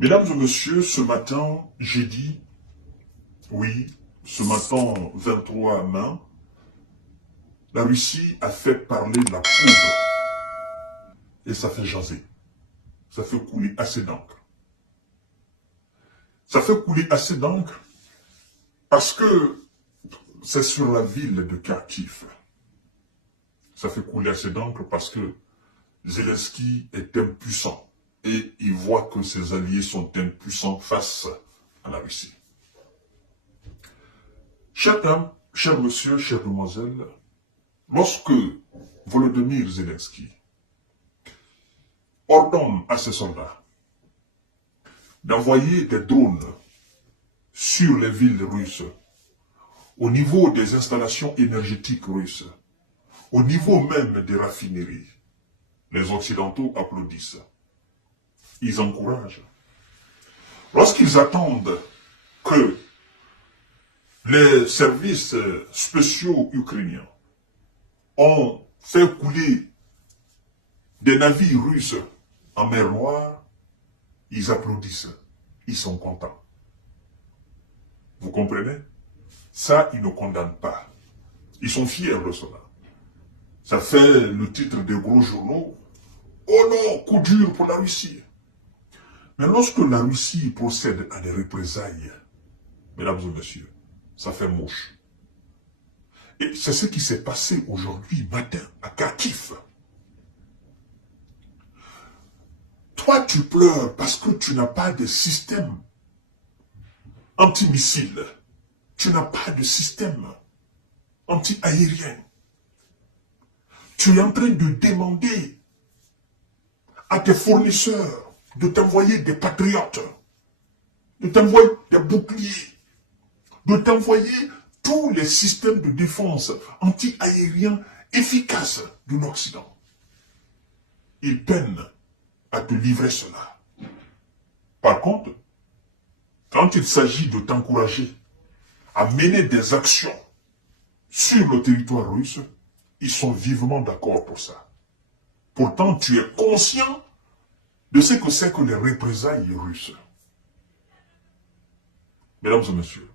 Mesdames et messieurs, ce matin, j'ai dit, oui, ce matin 23 mai, la Russie a fait parler de la poudre. Et ça fait jaser. Ça fait couler assez d'encre. Ça fait couler assez d'encre parce que c'est sur la ville de Kharkiv. Ça fait couler assez d'encre parce que Zelensky est impuissant. Et il voit que ses alliés sont impuissants face à la Russie. Chers dames, chers monsieur, chères demoiselles, lorsque Volodymyr Zelensky ordonne à ses soldats d'envoyer des drones sur les villes russes, au niveau des installations énergétiques russes, au niveau même des raffineries, les Occidentaux applaudissent. Ils encouragent. Lorsqu'ils attendent que les services spéciaux ukrainiens ont fait couler des navires russes en mer Noire, ils applaudissent. Ils sont contents. Vous comprenez? Ça, ils ne condamnent pas. Ils sont fiers de cela. Ça fait le titre des gros journaux. Oh non, coup dur pour la Russie. Mais lorsque la Russie procède à des représailles, mesdames et messieurs, ça fait mouche. Et c'est ce qui s'est passé aujourd'hui matin à Kharkiv. Toi, tu pleures parce que tu n'as pas de système anti-missile. Tu n'as pas de système anti-aérien. Tu es en train de demander à tes fournisseurs de t'envoyer des patriotes, de t'envoyer des boucliers, de t'envoyer tous les systèmes de défense anti-aériens efficaces de l'Occident. Ils peinent à te livrer cela. Par contre, quand il s'agit de t'encourager à mener des actions sur le territoire russe, ils sont vivement d'accord pour ça. Pourtant, tu es conscient de ce que c'est que les représailles russes. Mesdames et messieurs,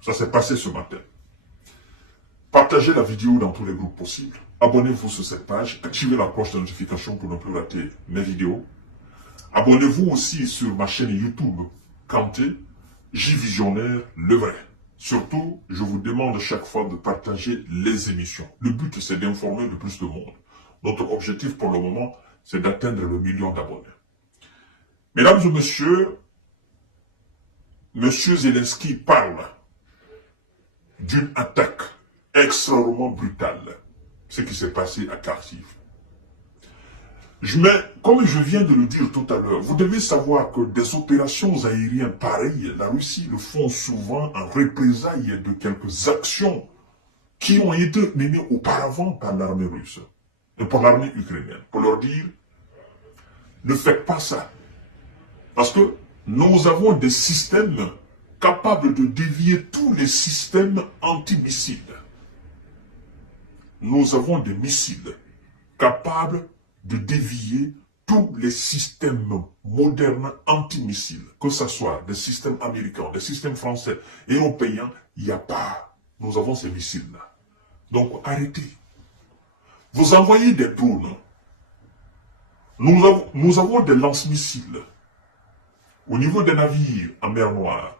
ça s'est passé ce matin. Partagez la vidéo dans tous les groupes possibles. Abonnez-vous sur cette page. Activez la cloche de notification pour ne plus rater mes vidéos. Abonnez-vous aussi sur ma chaîne YouTube Kanté, J-Visionnaire, le vrai. Surtout, je vous demande chaque fois de partager les émissions. Le but, c'est d'informer le plus de monde. Notre objectif pour le moment, c'est d'atteindre le 1 million d'abonnés. Mesdames et messieurs, M. Zelensky parle d'une attaque extrêmement brutale, ce qui s'est passé à Kharkiv. Comme je viens de le dire tout à l'heure, vous devez savoir que des opérations aériennes pareilles, la Russie le font souvent en représailles de quelques actions qui ont été menées auparavant par l'armée russe et par l'armée ukrainienne, pour leur dire, ne faites pas ça. Parce que nous avons des systèmes capables de dévier tous les systèmes antimissiles. Nous avons des missiles capables de dévier tous les systèmes modernes antimissiles, que ce soit des systèmes américains, des systèmes français et européens, il n'y a pas. Nous avons ces missiles-là. Donc arrêtez. Vous envoyez des drones. Nous avons des lance-missiles. Au niveau des navires en mer Noire,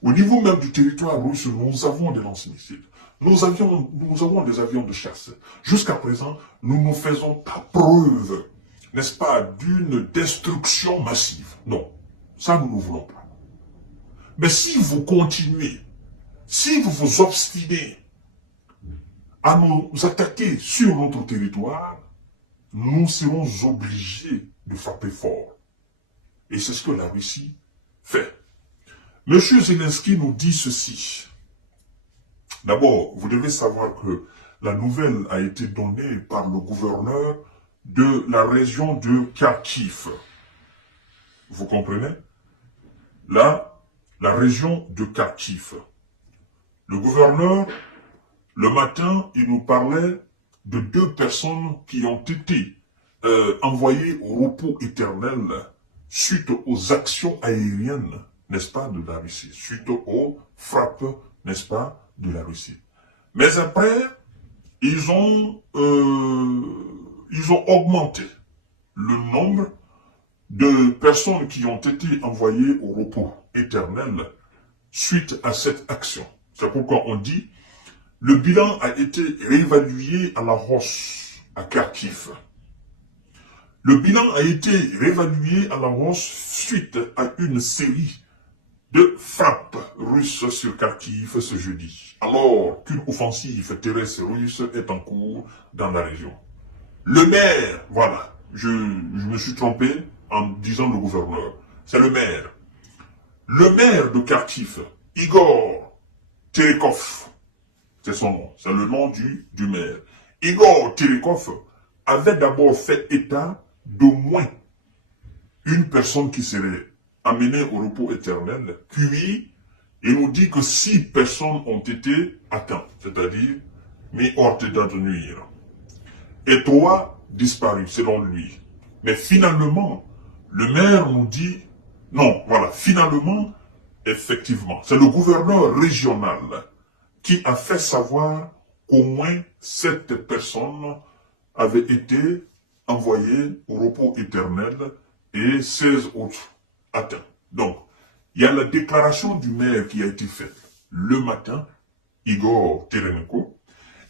au niveau même du territoire russe, nous avons des lance-missiles. Nous avons des avions de chasse. Jusqu'à présent, nous ne faisons pas preuve, n'est-ce pas, d'une destruction massive. Non, ça nous ne voulons pas. Mais si vous continuez, si vous vous obstinez à nous attaquer sur notre territoire, nous serons obligés de frapper fort. Et c'est ce que la Russie fait. Monsieur Zelensky nous dit ceci. D'abord, vous devez savoir que la nouvelle a été donnée par le gouverneur de la région de Kharkiv. Vous comprenez? Là, la région de Kharkiv. Le gouverneur, le matin, il nous parlait de 2 personnes qui ont été envoyées au repos éternel suite aux actions aériennes, n'est-ce pas, de la Russie, suite aux frappes, n'est-ce pas, de la Russie. Mais après, ils ont augmenté le nombre de personnes qui ont été envoyées au repos éternel suite à cette action. C'est pourquoi on dit, le bilan a été réévalué à la hausse à Kharkiv. Le bilan a été réévalué à la hausse suite à une série de frappes russes sur Kharkiv ce jeudi, alors qu'une offensive terrestre russe est en cours dans la région. Le maire, voilà, je me suis trompé en disant le gouverneur, c'est le maire. Le maire de Kharkiv, Igor Terekov, c'est son nom, c'est le nom du maire. Igor Terekov avait d'abord fait état d'au moins une personne qui serait amenée au repos éternel, puis il nous dit que 6 personnes ont été atteintes, c'est-à-dire mis hors d'état de nuire, et 3 disparus selon lui. Mais finalement, le maire nous dit, non, voilà, finalement, effectivement, c'est le gouverneur régional qui a fait savoir qu'au moins 7 personnes avaient été envoyées au repos éternel et 16 autres atteints. Donc, il y a la déclaration du maire qui a été faite le matin, Igor Terenko,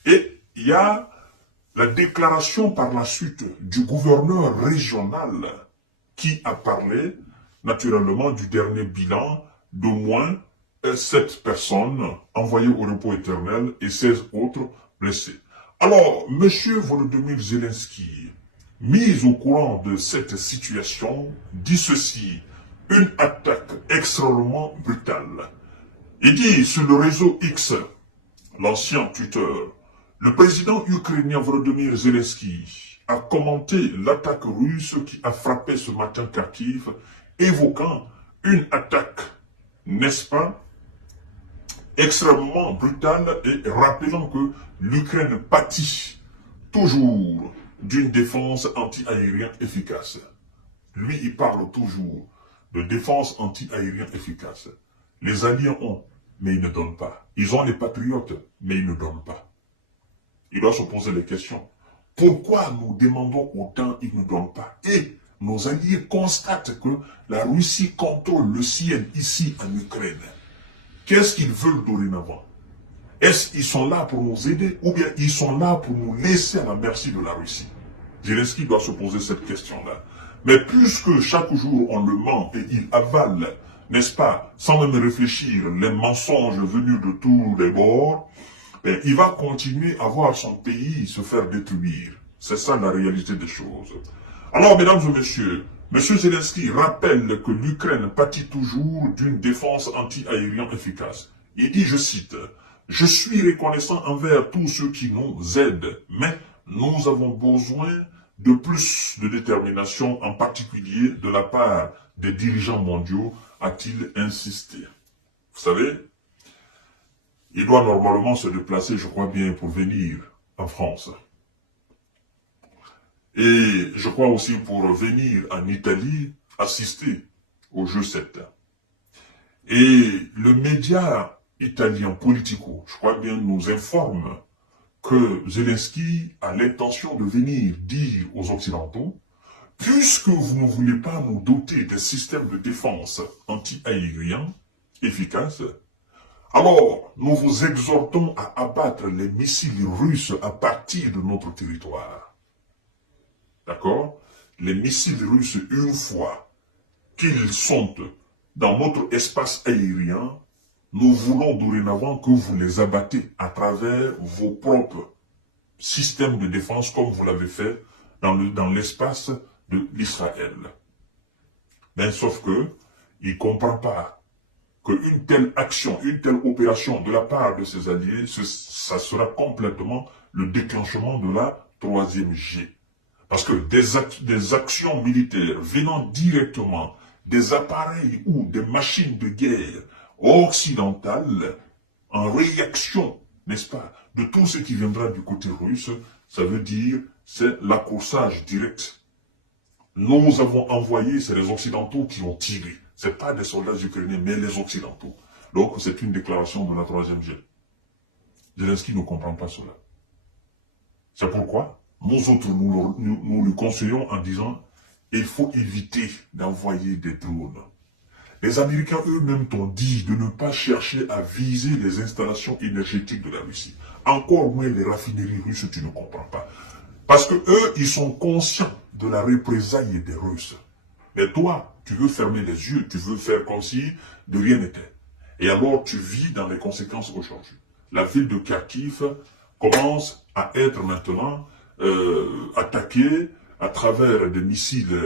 et il y a la déclaration par la suite du gouverneur régional qui a parlé naturellement du dernier bilan d'au moins 7 personnes envoyées au repos éternel et 16 autres blessés. Alors, M. Volodymyr Zelensky, mis au courant de cette situation, dit ceci, une attaque extrêmement brutale. Il dit sur le réseau X, l'ancien Twitter, le président ukrainien Volodymyr Zelensky a commenté l'attaque russe qui a frappé ce matin Kharkiv, évoquant une attaque, n'est-ce pas, extrêmement brutale et rappelant que l'Ukraine pâtit toujours d'une défense anti-aérienne efficace. Lui, il parle toujours de défense anti-aérienne efficace. Les Alliés ont, mais ils ne donnent pas. Ils ont les patriotes, mais ils ne donnent pas. Il doit se poser les questions. Pourquoi nous demandons autant, ils ne donnent pas? Et nos alliés constatent que la Russie contrôle le ciel ici en Ukraine. Qu'est-ce qu'ils veulent dorénavant? Est-ce qu'ils sont là pour nous aider ou bien ils sont là pour nous laisser à la merci de la Russie? Zelensky doit se poser cette question-là. Mais puisque chaque jour on le ment et il avale, n'est-ce pas, sans même réfléchir, les mensonges venus de tous les bords, ben, il va continuer à voir son pays se faire détruire. C'est ça la réalité des choses. Alors, mesdames et messieurs, M. Zelensky rappelle que l'Ukraine pâtit toujours d'une défense anti-aérienne efficace. Il dit, je cite, « Je suis reconnaissant envers tous ceux qui nous aident, mais nous avons besoin de plus de détermination, en particulier de la part des dirigeants mondiaux, a-t-il insisté. » Vous savez, il doit normalement se déplacer, je crois bien, pour venir en France. Et je crois aussi pour venir en Italie assister au jeu 7. Et le média italien Politico, je crois bien, nous informe que Zelensky a l'intention de venir dire aux Occidentaux, puisque vous ne voulez pas nous doter d'un système de défense anti-aérien efficace, alors nous vous exhortons à abattre les missiles russes à partir de notre territoire. D'accord? Les missiles russes, une fois qu'ils sont dans notre espace aérien, nous voulons dorénavant que vous les abattez à travers vos propres systèmes de défense comme vous l'avez fait dans l'espace de l'Israël. Mais sauf que, il ne comprend pas qu'une telle action, une telle opération de la part de ses alliés, ça sera complètement le déclenchement de la 3e G. Parce que des actions militaires venant directement des appareils ou des machines de guerre occidentales, en réaction, n'est-ce pas, de tout ce qui viendra du côté russe, ça veut dire c'est l'accrochage direct Nous avons envoyé, c'est les Occidentaux qui ont tiré. Ce n'est pas des soldats ukrainiens, mais les Occidentaux. Donc, c'est une déclaration de la troisième guerre. Zelensky ne comprend pas cela. C'est pourquoi nous autres, nous le conseillons en disant il faut éviter d'envoyer des drones. Les Américains eux-mêmes t'ont dit de ne pas chercher à viser les installations énergétiques de la Russie. Encore moins les raffineries russes, tu ne comprends pas. Parce que eux, ils sont conscients de la représailles des Russes. Mais toi, tu veux fermer les yeux, tu veux faire comme si de rien n'était. Et alors, tu vis dans les conséquences aujourd'hui. La ville de Kharkiv commence à être maintenant attaquée à travers des missiles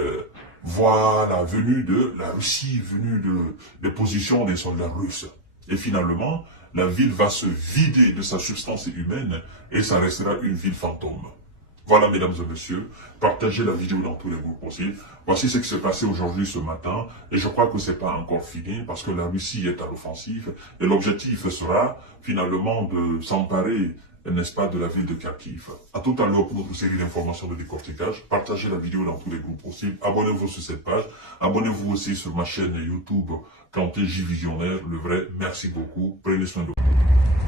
voilà, venus de la Russie, venus des positions des soldats russes. Et finalement, la ville va se vider de sa substance humaine et ça restera une ville fantôme. Voilà, mesdames et messieurs, partagez la vidéo dans tous les groupes possibles. Voici ce qui s'est passé aujourd'hui, ce matin, et je crois que c'est pas encore fini, parce que la Russie est à l'offensive, et l'objectif sera, finalement, de s'emparer, n'est-ce pas, de la ville de Kharkiv. À tout à l'heure pour notre série d'informations de décortiquage. Partagez la vidéo dans tous les groupes possibles. Abonnez-vous sur cette page. Abonnez-vous aussi sur ma chaîne YouTube, Kanté J Visionnaire, le vrai. Merci beaucoup. Prenez soin de vous.